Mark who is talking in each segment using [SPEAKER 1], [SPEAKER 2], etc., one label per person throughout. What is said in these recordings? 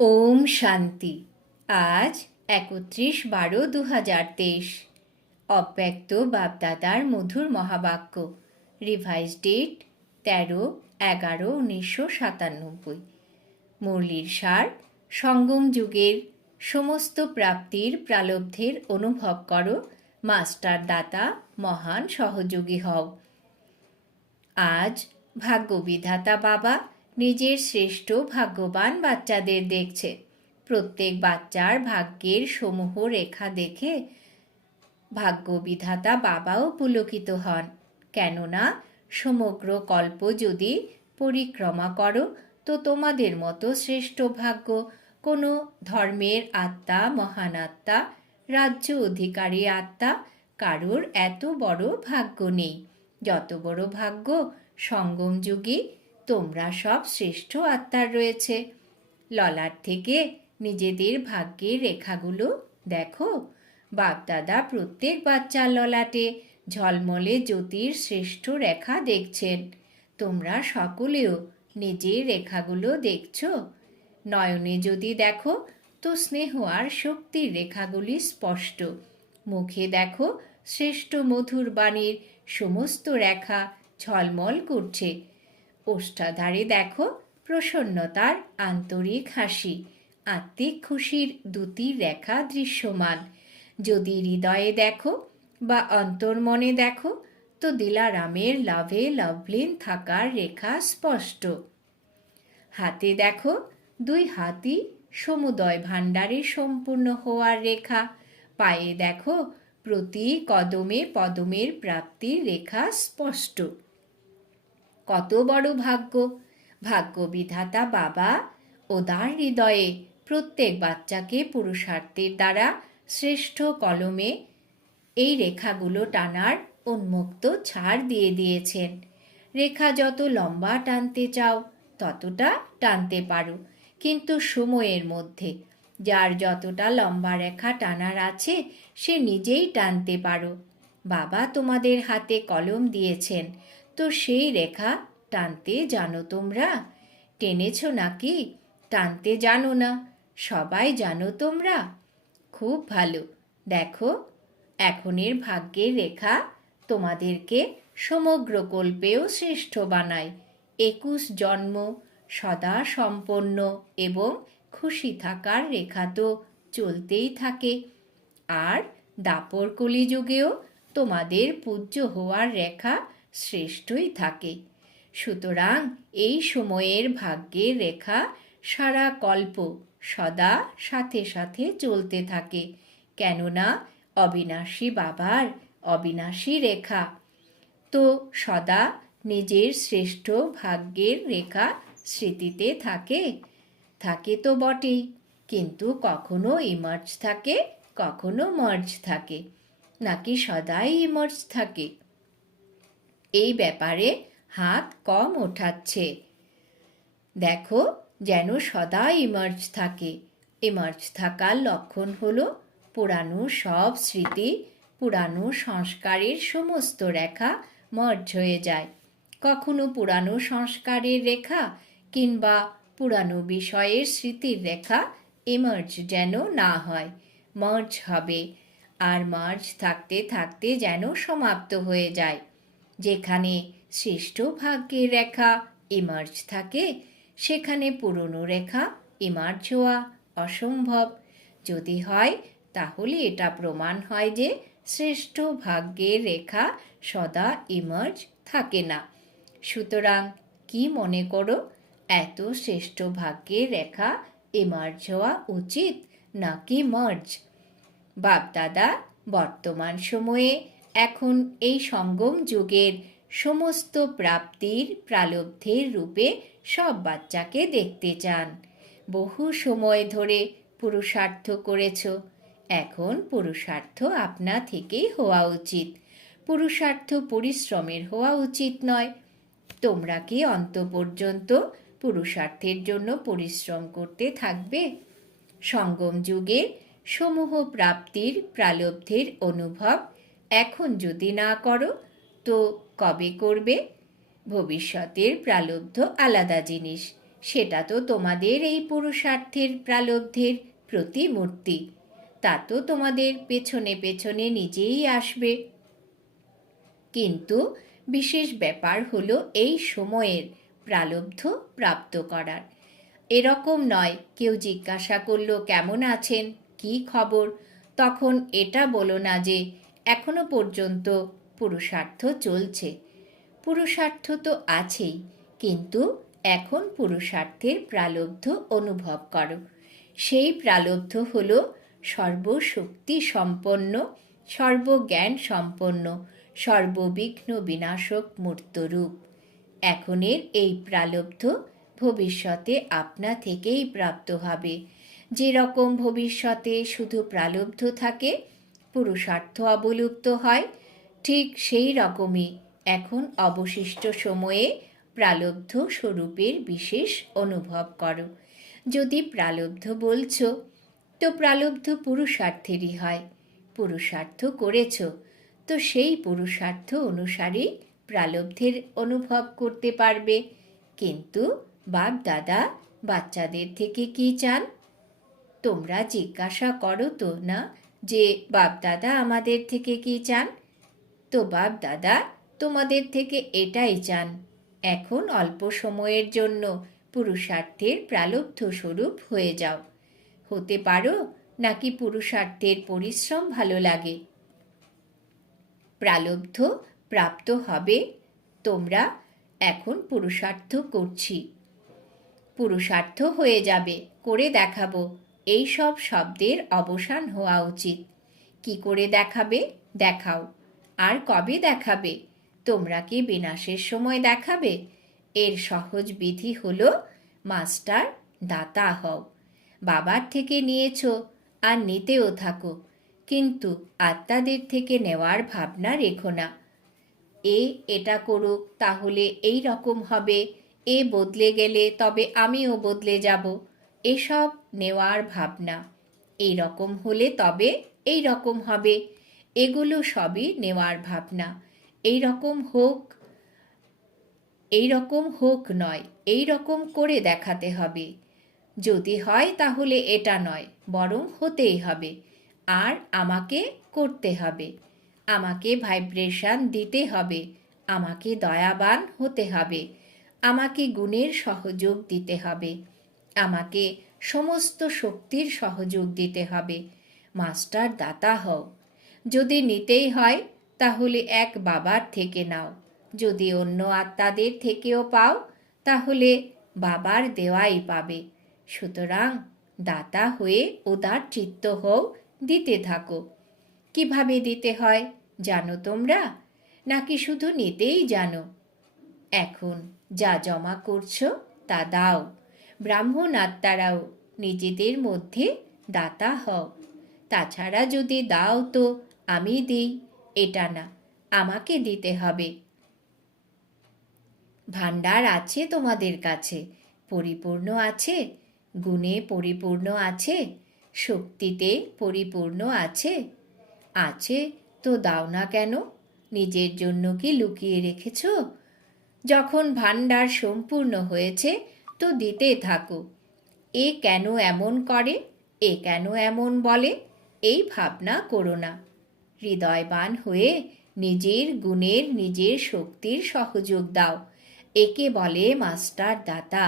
[SPEAKER 1] ওম শান্তি। আজ একত্রিশ বারো দু হাজার তেইশ। অব্যক্ত বাপদাদার মধুর মহাবাক্য। রিভাইজ ডেট তেরো এগারো উনিশশো সাতানব্বই। মুরলির সার সঙ্গম যুগের সমস্ত প্রাপ্তির প্রালব্ধের অনুভব করো মাস্টার দাতা মহান সহযোগী হও। আজ ভাগ্যবিধাতা বাবা নিজের শ্রেষ্ঠ ভাগ্যবান বাচ্চাদের দেখছে। প্রত্যেক বাচ্চার ভাগ্যের সমূহ রেখা দেখে ভাগ্যবিধাতা বাবাও পুলকিত হন। কেননা, সমগ্র কল্প যদি পরিক্রমা করো, তো তোমাদের মতো শ্রেষ্ঠ ভাগ্য কোনো ধর্মের আত্মা, মহান আত্মা, রাজ্য অধিকারী আত্মা কারোর এত বড় ভাগ্য নেই। যত বড় ভাগ্য সঙ্গম যুগে তোমরা সব শ্রেষ্ঠ আত্মার রয়েছে। ললাট থেকে নিজেদের ভাগ্যের রেখাগুলো দেখো। বাপদাদা প্রত্যেক বাচ্চার ললাটে ঝলমলে জ্যোতির শ্রেষ্ঠ রেখা দেখছেন। তোমরা সকলেও নিজের রেখাগুলো দেখছ। নয়নে যদি দেখো, তো স্নেহ আর শক্তির রেখাগুলি স্পষ্ট। মুখে দেখো, শ্রেষ্ঠ মধুর বাণীর সমস্ত রেখা ঝলমল করছে। ওষ্ঠাধারে দেখো, প্রসন্নতার আন্তরিক হাসি, আত্মিক খুশির দুটি রেখা দৃশ্যমান। যদি হৃদয়ে দেখো বা অন্তর্মনে দেখো, তো দিলারামের লাভে লাভলীন থাকার রেখা স্পষ্ট। হাতে দেখো, দুই হাতি সমুদয় ভাণ্ডারে সম্পূর্ণ হওয়ার রেখা। পায়ে দেখো, প্রতি কদমে পদমের প্রাপ্তির রেখা স্পষ্ট। কত বড় ভাগ্য। ভাগ্য বিধাতা বাবা ও ওদার হৃদয়ে প্রত্যেক বাচ্চাকে পুরুষার্থের দ্বারা শ্রেষ্ঠ কলমে এই রেখাগুলো টানার উন্মুক্ত ছাড় দিয়ে দিয়েছেন। রেখা যত লম্বা টানতে চাও, ততটা টানতে পারো। কিন্তু সময়ের মধ্যে যার যতটা লম্বা রেখা টানার আছে, সে নিজেই টানতে পারো। বাবা তোমাদের হাতে কলম দিয়েছেন। তো সেই রেখা টানতে জানো তোমরা? টেনেছ নাকি? টানতে জানো না, সবাই জানো তোমরা। খুব ভালো, দেখো, এখনের ভাগ্যের রেখা তোমাদেরকে সমগ্র কল্পেও শ্রেষ্ঠ বানায়। একুশ জন্ম, সদা সম্পন্ন এবং খুশি থাকার রেখা তো চলতেই থাকে। আর দাপর কলিযুগেও তোমাদের পূজ্য হওয়ার রেখা শ্রেষ্ঠই থাকে। সুতরাং এই সময়ের ভাগ্যের রেখা সারা কল্প সদা সাথে সাথে চলতে থাকে। কেননা অবিনাশী বাবার অবিনাশী রেখা। তো সদা নিজের শ্রেষ্ঠ ভাগ্যের রেখা স্মৃতিতে থাকে। থাকে তো বটেই, কিন্তু কখনো ইমার্জ থাকে, কখনো মার্জ থাকে। নাকি সদাই ইমার্জ থাকে? এই ব্যাপারে হাত কম ওঠাচ্ছে। দেখো, যেন সদা ইমার্জ থাকে। ইমার্জ থাকার লক্ষণ হলো পুরানো সব স্মৃতি, পুরানো সংস্কারের সমস্ত রেখা মার্জ হয়ে যায়। কখনো পুরানো সংস্কারের রেখা কিংবা পুরানো বিষয়ের স্মৃতির রেখা এমার্জ যেন না হয়, মার্জ হবে। আর মার্জ থাকতে থাকতে যেন সমাপ্ত হয়ে যায়। যেখানে শ্রেষ্ঠ ভাগ্যের রেখা ইমার্জ থাকে, সেখানে পুরনো রেখা ইমার্জ হওয়া অসম্ভব। যদি হয়, তাহলে এটা প্রমাণ হয় যে শ্রেষ্ঠ ভাগ্যের রেখা সদা ইমার্জ থাকে না। সুতরাং কি মনে করো, এত শ্রেষ্ঠ ভাগ্যের রেখা ইমার্জ হওয়া উচিত নাকি মার্জ বাপদাদা, বর্তমান সময়ে এখন এই সঙ্গম যুগের সমস্ত প্রাপ্তির প্রালব্ধের রূপে সব বাচ্চাকে দেখতে চান। বহু সময় ধরে পুরুষার্থ করেছ। এখন পুরুষার্থ আপনা থেকেই হওয়া উচিত। পুরুষার্থ পরিশ্রমের হওয়া উচিত নয়। তোমরা কি অন্ত পর্যন্ত পুরুষার্থের জন্য পরিশ্রম করতে থাকবে? সঙ্গম যুগে সমূহ প্রাপ্তির প্রালব্ধের অনুভব এখন যদি না করো, তো কবে করবে? ভবিষ্যতের প্রালব্ধ আলাদা জিনিস। সেটা তো তোমাদের এই পুরুষার্থের প্রালব্ধের প্রতিমূর্তি। তা তো তোমাদের পেছনে পেছনে নিজেই আসবে। কিন্তু বিশেষ ব্যাপার হলো এই সময়ের প্রালব্ধ প্রাপ্ত করার। এরকম নয়, কেউ জিজ্ঞাসা করল, কেমন আছেন? কি খবর? তখন এটা বলো না যে এখনও পর্যন্ত পুরুষার্থ চলছে। পুরুষার্থ তো আছেই, কিন্তু এখন পুরুষার্থের প্রালব্ধ অনুভব করো। সেই প্রালব্ধ হল সর্বশক্তি সম্পন্ন, সর্বজ্ঞান সম্পন্ন, সর্ববিঘ্ন বিনাশক মূর্তরূপ। এখনের এই প্রালব্ধ ভবিষ্যতে আপনা থেকেই প্রাপ্ত হবে। যেরকম ভবিষ্যতে শুধু প্রালব্ধ থাকে পুরুষার্থ অবলুপ্ত হয়। ঠিক সেই রকমই এখন অবশিষ্ট সময়ে প্রালব্ধ স্বরূপের বিশেষ অনুভব করো। যদি প্রালব্ধ বলছো, তো প্রালব্ধ পুরুষার্থেরই হয়। পুরুষার্থ করেছ, তো সেই পুরুষার্থ অনুসারেই প্রালব্ধের অনুভব করতে পারবে। কিন্তু বাপ দাদা বাচ্চাদের থেকে কি চান? তোমরা জিজ্ঞাসা করো তো না যে বাপ দাদা আমাদের থেকে কি চান? তো বাপ দাদা তোমাদের থেকে এটাই চান। এখন অল্প সময়ের জন্য পুরুষার্থের প্রালব্ধ স্বরূপ হয়ে যাও। হতে পারো নাকি পুরুষার্থের পরিশ্রম ভালো লাগে? প্রালব্ধ প্রাপ্ত হবে, তোমরা এখন পুরুষার্থ করছি। পুরুষার্থ হয়ে যাবে, করে দেখাবো। এই সব শব্দের অবসান হওয়া উচিত। কি করে দেখাবে? দেখাও। আর কবে দেখাবে? তোমরা কি বিনাশের সময় দেখাবে? এর সহজ বিধি হলো, মাস্টার, দাতা হও। বাবার থেকে নিয়েছো, আর নিতেও থাকো। কিন্তু আত্মাদের থেকে নেওয়ার ভাবনা রেখো না। এ এটা করুক, তাহলে এই রকম হবে। এ বদলে গেলে তবে আমিও বদলে যাব। এসব নেওয়ার ভাবনা। এই রকম হলে তবে এই রকম হবে। এগুলো সবই নেওয়ার ভাবনা। এই রকম হোক, এই রকম হোক নয়, এই রকম করে দেখাতে হবে। যদি হয় তাহলে এটা নয়, বরং হতেই হবে। আর আমাকে করতে হবে। আমাকে ভাইব্রেশন দিতে হবে। আমাকে দয়াবান হতে হবে। আমাকে গুণের সহযোগ দিতে হবে। আমাকে সমস্ত শক্তির সহযোগ দিতে হবে। মাস্টার দাতা হও। যদি নিতেই হয়, তাহলে এক বাবার থেকে নাও। যদি অন্য আত্মাদের থেকেও পাও, তাহলে বাবার দেওয়াই পাবে। সুতরাং দাতা হয়ে উদার চিত্ত হও, দিতে থাকো। কীভাবে দিতে হয়, জানো তোমরা? নাকি শুধু নিতেই জানো? এখন যা জমা করছ, তা দাও। ব্রাহ্মণ আত্মারাও নিজেদের মধ্যে দাতা হও। তাছাড়া যদি দাও তো আমি দিই, এটা না, আমাকে দিতে হবে। ভাণ্ডার আছে তোমাদের কাছে, পরিপূর্ণ আছে, গুণে পরিপূর্ণ আছে, শক্তিতে পরিপূর্ণ আছে। আছে তো দাও না কেন? নিজের জন্য কি লুকিয়ে রেখেছ? যখন ভাণ্ডার সম্পূর্ণ হয়েছে তো দিতে থাকো। এ কেন এমন করে? এ কেন এমন বলে? এই ভাবনা করো না। হৃদয়বান হয়ে নিজের গুণের নিজের শক্তির সহযোগ দাও। একে বলে মাস্টার দাতা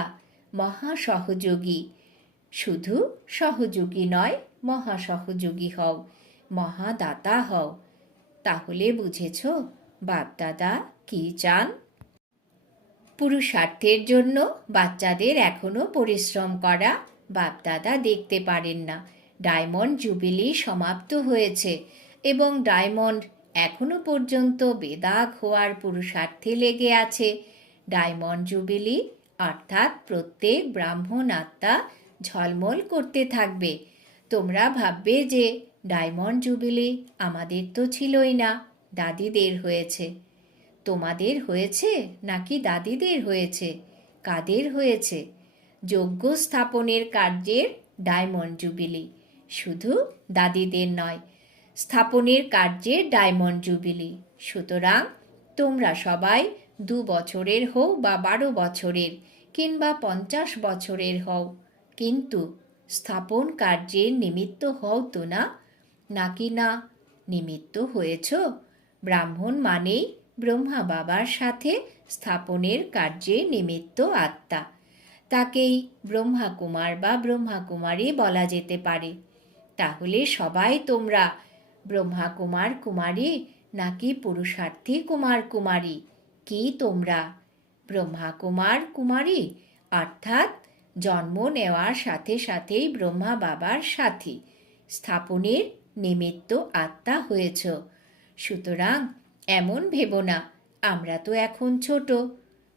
[SPEAKER 1] মহা সহযোগী শুধু সহযোগী নয় মহা সহযোগী হও, মহাদাতা হও। তাহলে বুঝেছ বাপদাদা কি চান? পুরুষার্থের জন্য বাচ্চাদের এখনও পরিশ্রম করা বাপদাদা দেখতে পারেন না। ডায়মন্ড জুবিলি সমাপ্ত হয়েছে এবং ডায়মন্ড এখনও পর্যন্ত বেদাগ হওয়ার পুরুষার্থে লেগে আছে। ডায়মন্ড জুবিলি অর্থাৎ প্রত্যেক ব্রাহ্মণ আত্মা ঝলমল করতে থাকবে। তোমরা ভাববে যে ডায়মন্ড জুবিলি আমাদের তো ছিলই না, দাদিদের হয়েছে। তোমাদের হয়েছে নাকি দাদিদের হয়েছে? কাদের হয়েছে? যজ্ঞ স্থাপনের কার্যের ডায়মন্ড জুবিলি। শুধু দাদিদের নয়, স্থাপনের কার্যের ডায়মন্ড জুবিলি। সুতরাং তোমরা সবাই দু বছরের হও বা বারো বছরের কিংবা পঞ্চাশ বছরের হও, কিন্তু স্থাপন কার্যের নিমিত্ত হও তো না? নাকি না, নিমিত্ত হয়েছ? ব্রাহ্মণ মানেই ব্রহ্মা বাবার সাথে স্থাপনের কার্যে নিমিত্ত আত্মা। তাকেই ব্রহ্মা কুমার বা ব্রহ্মা কুমারী বলা যেতে পারে। তাহলে সবাই তোমরা ব্রহ্মা কুমার কুমারী নাকি পুরুষার্থী কুমার কুমারী? কি তোমরা ব্রহ্মা কুমার কুমারী? অর্থাৎ জন্ম নেওয়ার সাথে সাথেই ব্রহ্মা বাবার সাথী। স্থাপনের নিমিত্ত আত্মা হয়েছ। সুতরাং এমন ভেব না, আমরা তো এখন ছোট।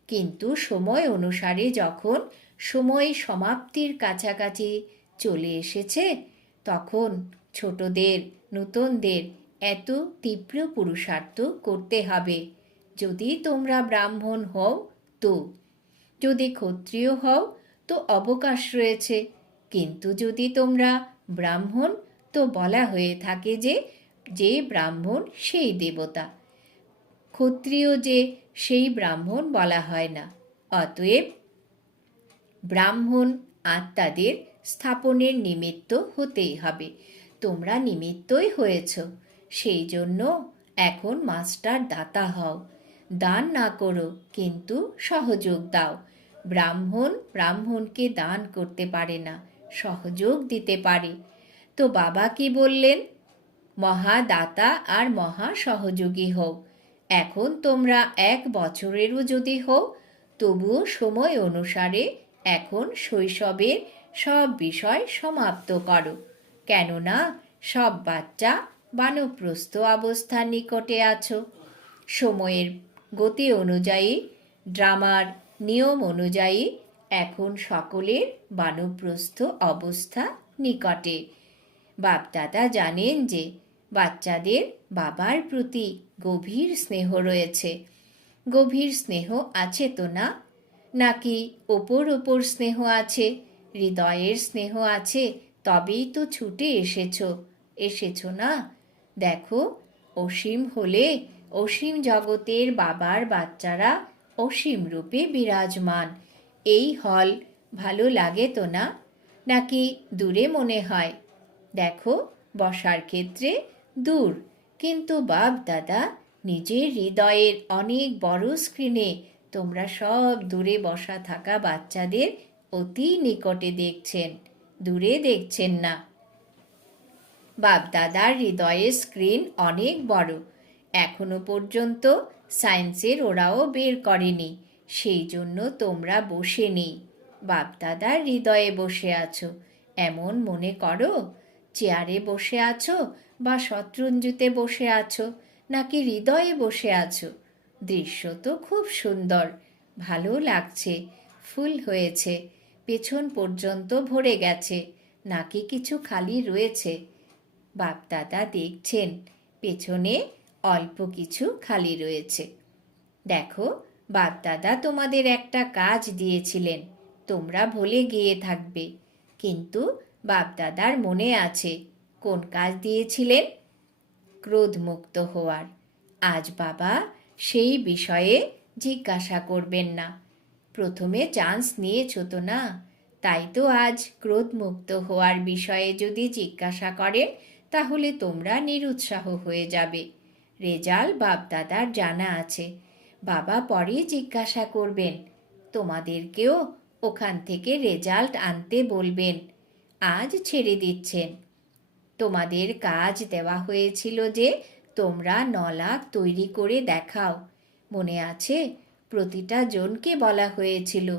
[SPEAKER 1] কিন্তু সময় অনুসারে যখন সময় সমাপ্তির কাছাকাছি চলে এসেছে, তখন ছোটদের, নূতনদের এত তীব্র পুরুষার্থ করতে হবে। যদি তোমরা ব্রাহ্মণ হও তো, যদি ক্ষত্রিয় হও তো অবকাশ রয়েছে। কিন্তু যদি তোমরা ব্রাহ্মণ, তো বলা হয়ে থাকে যে যে ব্রাহ্মণ সেই দেবতা। ক্ষত্রিয় যে, সেই ব্রাহ্মণ বলা হয় না। অতএব ব্রাহ্মণ আত্মাদের স্থাপনের নিমিত্ত হতেই হবে। তোমরা নিমিত্তই হয়েছ। সেই জন্য এখন মাস্টার দাতা হও। দান না করো, কিন্তু সহযোগ দাও। ব্রাহ্মণ ব্রাহ্মণকে দান করতে পারে না, সহযোগ দিতে পারে। তো বাবা কি বললেন? মহাদাতা আর মহা সহযোগী হও। এখন তোমরা এক বছরেরও যদি হও, তবুও সময় অনুসারে এখন শৈশবের সব বিষয় সমাপ্ত করো। কেননা সব বাচ্চা বানপ্রস্থ অবস্থার নিকটে আছো। সময়ের গতি অনুযায়ী, ড্রামার নিয়ম অনুযায়ী এখন সকলের বানপ্রস্থ অবস্থা নিকটে। বাপদাদা জানেন যে বাচ্চাদের বাবার প্রতি গভীর স্নেহ রয়েছে। গভীর স্নেহ আছে তো না? নাকি ওপর ওপর স্নেহ আছে, হৃদয়ের স্নেহ আছে, তবেই তো ছুটে এসেছ। এসেছ না? দেখো, অসীম হলে অসীম জগতের বাবার বাচ্চারা অসীম রূপে বিরাজমান। এই হল, ভালো লাগে তো না? নাকি দূরে মনে হয়? দেখো, বসার ক্ষেত্রে দূর। কিন্তু বাপ দাদা, নিজের হৃদয়ের অনেক বড় স্ক্রিনে তোমরা সব দূরে বসা থাকা বাচ্চাদের অতি নিকটে দেখছেন, দূরে দেখছেন না। বাপদাদার হৃদয়ের স্ক্রিন অনেক বড়, এখনও পর্যন্ত সায়েন্সের ওরাও বের করেনি, সেই জন্য তোমরা বসে নেই। বাপদাদার হৃদয়ে বসে আছো, এমন মনে করো চেয়ারে বসে আছো বা শত্রঞ্জুতে বসে আছো নাকি হৃদয়ে বসে আছো? দৃশ্য তো খুব সুন্দর, ভালো লাগছে, ফুল হয়েছে, পেছন পর্যন্ত ভরে গেছে, নাকি কিছু খালি রয়েছে? বাপদাদা দেখছেন, পেছনে অল্প কিছু খালি রয়েছে। দেখো, বাপদাদা তোমাদের একটা কাজ দিয়েছিলেন, তোমরা ভুলে গিয়ে থাকবে, কিন্তু বাপদাদার মনে আছে কোন কাজ দিয়েছিলেন? ক্রোধমুক্ত হওয়ার। আজ বাবা সেই বিষয়ে জিজ্ঞাসা করবেন না। প্রথমে চান্স নিয়েছ তো না? তাই তো আজ ক্রোধমুক্ত হওয়ার বিষয়ে যদি জিজ্ঞাসা করেন, তাহলে তোমরা নিরুৎসাহ হয়ে যাবে। রেজাল্ট বাপদাদার জানা আছে। বাবা পরে জিজ্ঞাসা করবেন, তোমাদেরকেও ওখান থেকে রেজাল্ট আনতে বলবেন। আজ ছেড়ে দিচ্ছেন তোমাদের কাজ দেওয়া হয়েছিল যে তোমরা নলাখ তৈরি করে দেখাও। মনে আছে? প্রতিটা জনকে বলা হয়েছিল।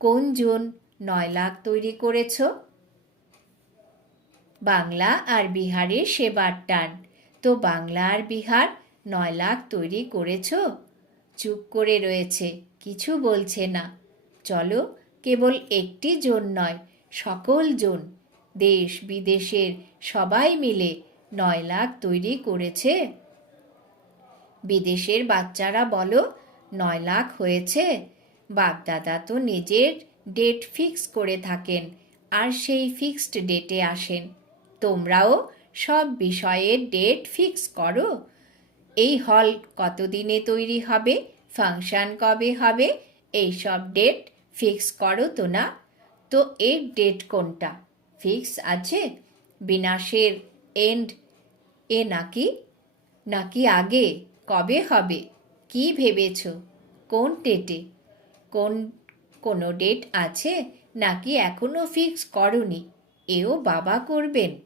[SPEAKER 1] কোন জন নয় লাখ তৈরি করেছ? বাংলা আর বিহারের সেবার টান। তো বাংলা আর বিহার নয় লাখ তৈরি করেছ? চুপ করে রয়েছে, কিছু বলছে না। চলো, কেবল একটি জন নয় সকল জন দেশ বিদেশের সবাই মিলে নয় লাখ তৈরি করেছে। বিদেশের বাচ্চারা বলো, নয় লাখ হয়েছে? বাপদাদা তো নিজের ডেট ফিক্স করে থাকেন আর সেই ফিক্সড ডেটে আসেন। তোমরাও সব বিষয়ে ডেট ফিক্স করো। এই হল কতদিনে তৈরি হবে, ফাংশন কবে হবে এই সব ডেট ফিক্স করো তো না। তো এর ডেট কোনটা? ফিক্স আছে? বিনাশের এন্ড এ নাকি? নাকি আগে? কবে হবে? কি ভেবেছ? কোন ডেটে কোন, কোনো ডেট আছে? নাকি এখনও ফিক্স করনি? এও বাবা করবেন।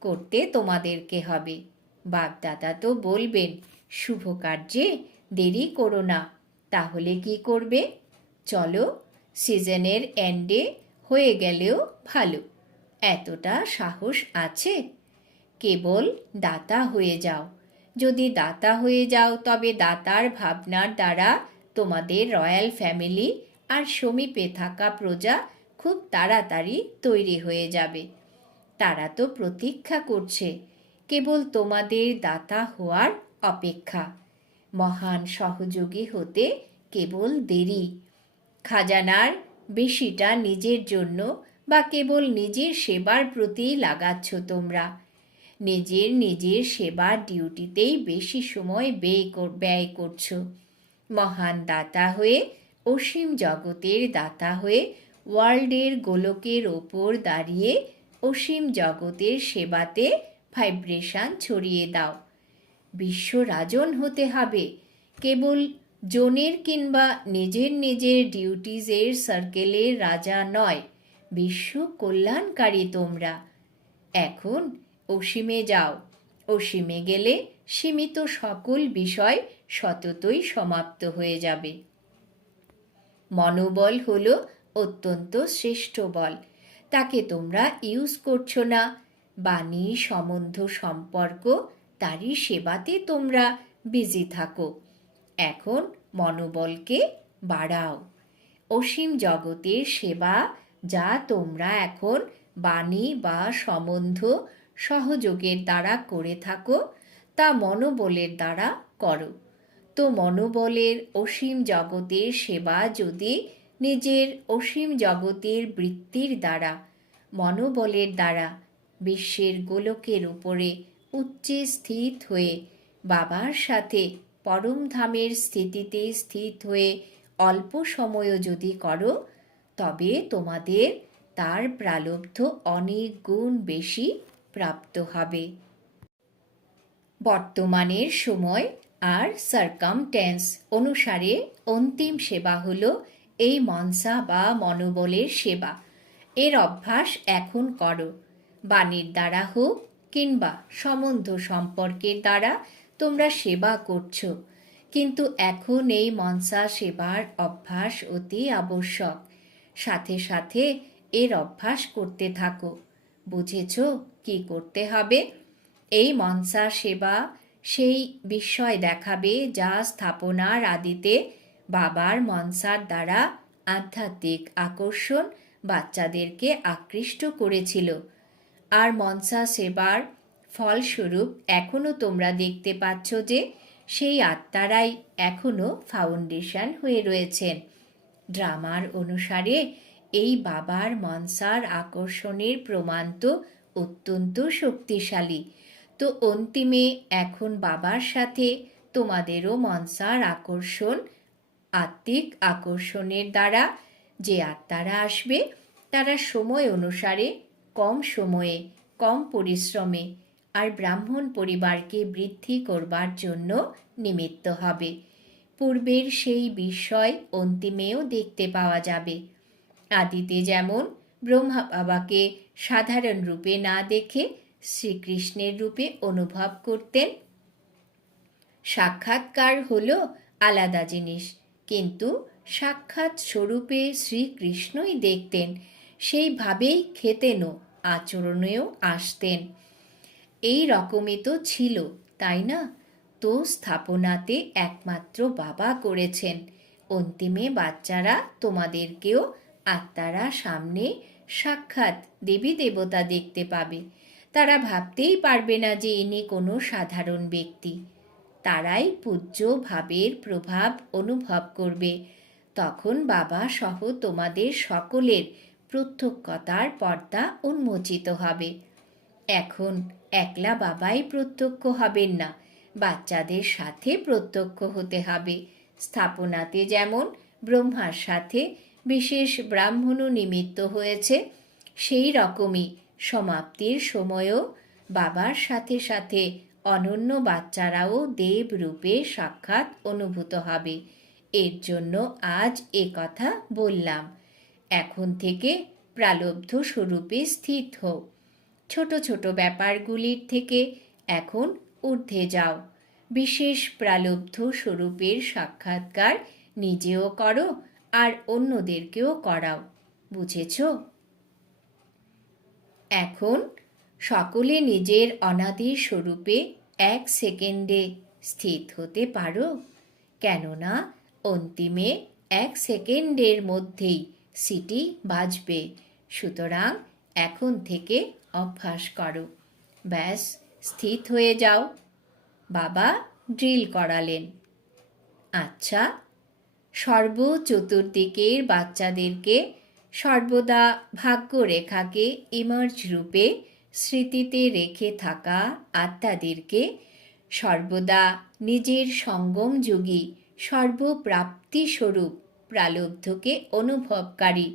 [SPEAKER 1] করতে তোমাদেরকে হবে। বাপদাদা তো বলবেন, শুভ কার্যে দেরি করো না। তাহলে কি করবে? চলো সিজনের এন্ডে হয়ে গেলেও ভালো। এতটা সাহস আছে? কেবল দাতা হয়ে যাও। যদি দাতা হয়ে যাও, তবে দাতার ভাবনার দ্বারা তোমাদের রয়্যাল ফ্যামিলি আর সমীপে থাকা প্রজা খুব তাড়াতাড়ি তৈরি হয়ে যাবে। তারা তো প্রতীক্ষা করছে, কেবল তোমাদের দাতা হওয়ার অপেক্ষা। মহান সহযোগী হতে কেবল দেরি। খাজানার বেশিটা নিজের জন্য বা কেবল নিজের সেবার প্রতি লাগাচ্ছ তোমরা। নিজের নিজের সেবার ডিউটিতেই বেশি সময় ব্যয় ব্যয় করছ। মহান দাতা হয়ে, অসীম জগতের দাতা হয়ে, ওয়ার্ল্ডের গোলকের ওপর দাঁড়িয়ে অসীম জগতের সেবাতে ভাইব্রেশন ছড়িয়ে দাও। বিশ্ব রাজন হতে হবে। কেবল জোনের কিংবা নিজের নিজের ডিউটিজের সার্কেলের রাজা নয়, বিশ্ব কল্যাণকারী তোমরা। এখন অসীমে যাও। অসীমে গেলে সীমিত সকল বিষয় সততই সমাপ্ত হয়ে যাবে। মনোবল হলো অত্যন্ত শ্রেষ্ঠ বল। তাকে তোমরা ইউজ করছ না। বাণী, সম্বন্ধ, সম্পর্ক, তারই সেবাতে তোমরা বিজি থাকো। এখন মনোবলকে বাড়াও। অসীম জগতের সেবা যা তোমরা এখন বাণী বা সম্বন্ধ সহযোগের দ্বারা করে থাকো, তা মনোবলের দ্বারা করো। তো মনোবলের অসীম জগতের সেবা যদি নিজের অসীম জগতের বৃত্তির দ্বারা, মনোবলের দ্বারা বিশ্বের গোলকের উপরে উচ্চে স্থিত হয়ে বাবার সাথে পরমধামের স্থিতিতে স্থিত হয়ে অল্প সময়ও যদি করো, তবে তোমাদের তার প্রালব্ধ অনেক গুণ বেশি প্রাপ্ত হবে। বর্তমানের সময় আর সার্কামটেন্স অনুসারে অন্তিম সেবা হল এই মনসা বা মনোবলের সেবা। এর অভ্যাস এখন করো। বাণীর দ্বারা হোক কিংবা সম্বন্ধ সম্পর্কের দ্বারা তোমরা সেবা করছ। কিন্তু এখন এই মনসা সেবার অভ্যাস অতি আবশ্যক। সাথে সাথে এর অভ্যাস করতে থাকো। বুঝেছ কি করতে হবে? এই মনসা সেবা সেই বিস্ময় দেখাবে যা স্থাপনার আদিতে বাবার মনসার দ্বারা আধ্যাত্মিক আকর্ষণ বাচ্চাদেরকে আকৃষ্ট করেছিল। আর মনসা সেবার ফলস্বরূপ এখনও তোমরা দেখতে পাচ্ছ যে সেই আত্মারাই এখনও ফাউন্ডেশন হয়ে রয়েছেন ড্রামার অনুসারে এই বাবার মনসার আকর্ষণের প্রমাণ তো অত্যন্ত শক্তিশালী। তো অন্তিমে এখন বাবার সাথে তোমাদেরও মনসার আকর্ষণ, আত্মিক আকর্ষণের দ্বারা যে আত্মারা আসবে, তারা সময় অনুসারে, কম সময়ে, কম পরিশ্রমে আর ব্রাহ্মণ পরিবারকে বৃদ্ধি করবার জন্য নিমিত্ত হবে। পূর্বের সেই বিষয় অন্তিমেও দেখতে পাওয়া যাবে। আদিতে যেমন ব্রহ্মা বাবাকে সাধারণ রূপে না দেখে শ্রীকৃষ্ণের রূপে অনুভব করতেন, সাক্ষাৎকার হল আলাদা জিনিস। কিন্তু সাক্ষাৎ স্বরূপে শ্রীকৃষ্ণই দেখতেন, সেইভাবেই খেতেনও, আচরণেও আসতেন। এই রকমই তো ছিল, তাই না? তো স্থাপনাতে একমাত্র বাবা করেছেন। অন্তিমে বাচ্চারা তোমাদেরকেও আত্মারা সামনে সাক্ষাৎ দেবী দেবতা দেখতে পাবে। তারা ভাবতেই পারবে না যে ইনি কোনো সাধারণ ব্যক্তি। তারাই পূজ্য ভাবের প্রভাব অনুভব করবে। তখন বাবা সহ তোমাদের সকলের প্রত্যক্ষতার পর্দা উন্মোচিত হবে। এখন একলা বাবাই প্রত্যক্ষ হবেন না। বাচ্চাদের সাথে প্রত্যক্ষ হতে হবে। স্থাপনাতে যেমন ব্রহ্মার সাথে বিশেষ ব্রাহ্মণও নিমিত্ত হয়েছে, সেই রকমই সমাপ্তির সময়ও বাবার সাথে সাথে অনন্য বাচ্চারাও দেব রূপে সাক্ষাৎ অনুভূত হবে। এর জন্য আজ এ কথা বললাম। এখন থেকে প্রালব্ধ স্বরূপে স্থিত হও। ছোট ছোট ব্যাপারগুলির থেকে এখন ঊর্ধ্বে যাও। বিশেষ প্রালব্ধ স্বরূপের সাক্ষাৎকার নিজেও করো আর অন্যদেরকেও করাও। বুঝেছ? এখন সকলে নিজের অনাদি স্বরূপে এক সেকেন্ডে স্থিত হতে পারো, কেননা অন্তিমে এক সেকেন্ডের মধ্যেই সিটি বাজবে। সুতরাং এখন থেকে অভ্যাস করো। ব্যাস স্থিত হয়ে যাও। বাবা ড্রিল করালেন। আচ্ছা সর্ব চতুর্দিকের বাচ্চাদেরকে সর্বদা ভাগ্যরেখাকে ইমার্জ রূপে স্মৃতিতে রেখে থাকা আত্মাদেরকে সর্বদা নিজের সঙ্গম যোগী, সর্বপ্রাপ্তি স্বরূপ প্রালব্ধকে অনুভবকারী,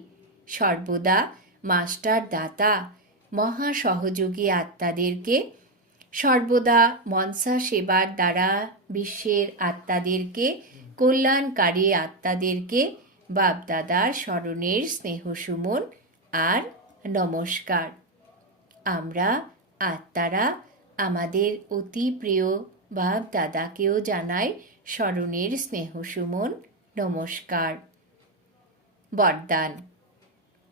[SPEAKER 1] সর্বদা মাস্টার দাতা মহাসহযোগী আত্মাদেরকে সর্বদা মনসা সেবার দ্বারা বিশ্বের আত্মাদেরকে, কল্যাণকারী আত্মাদেরকে বাপদাদার স্মরণের স্নেহসুমন আর নমস্কার। আমরা আত্মারা আমাদের অতি প্রিয় বাপ দাদাকেও জানাই স্মরণের স্নেহসুমন, নমস্কার। বরদান।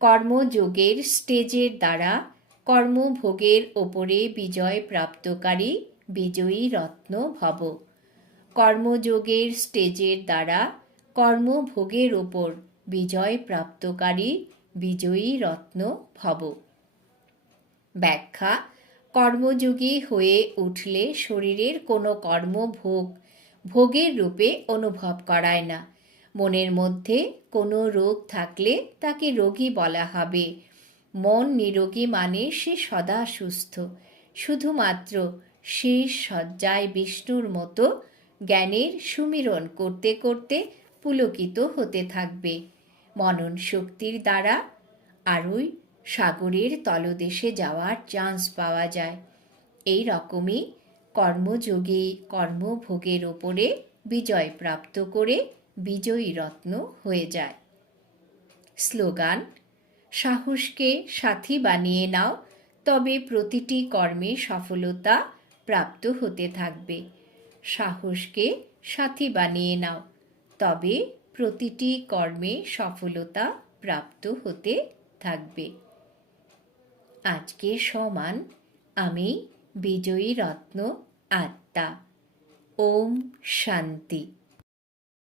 [SPEAKER 1] কর্মযোগের স্টেজের দ্বারা কর্মভোগের ওপরে বিজয় প্রাপ্তকারী বিজয়ী রত্ন ভব। কর্মযোগের স্টেজের দ্বারা কর্মভোগের ওপর বিজয় প্রাপ্তকারী বিজয়ী রত্ন ভব। ব্যাখ্যা, কর্মযোগী হয়ে উঠলে শরীরের কোনো কর্মভোগ ভোগের রূপে অনুভব করায় না। মনের মধ্যে কোনো রোগ থাকলে তাকে রোগী বলা হবে। মন নিরোগী মানে সে সদা সুস্থ। শুধুমাত্র শেষ সজ্জায় বিষ্ণুর মতো জ্ঞানের সুমিরণ করতে করতে পুলকিত হতে থাকবে। মনন শক্তির দ্বারা আরই সাগরের তলদেশে যাওয়ার চান্স পাওয়া যায়। এই রকমই কর্মযোগী, কর্মভোগের ওপরে বিজয় প্রাপ্ত করে বিজয়ী রত্ন হয়ে যায়। স্লোগান সাহসকে সাথী বানিয়ে নাও, তবে প্রতিটি কর্মে সফলতা প্রাপ্ত হতে থাকবে। সাহসকে সাথী বানিয়ে নাও, তবে প্রতিটি কর্মে সফলতা প্রাপ্ত হতে থাকবে। আজকে সমান আমি বিজয়ী রত্ন আত্মা। ওম শান্তি।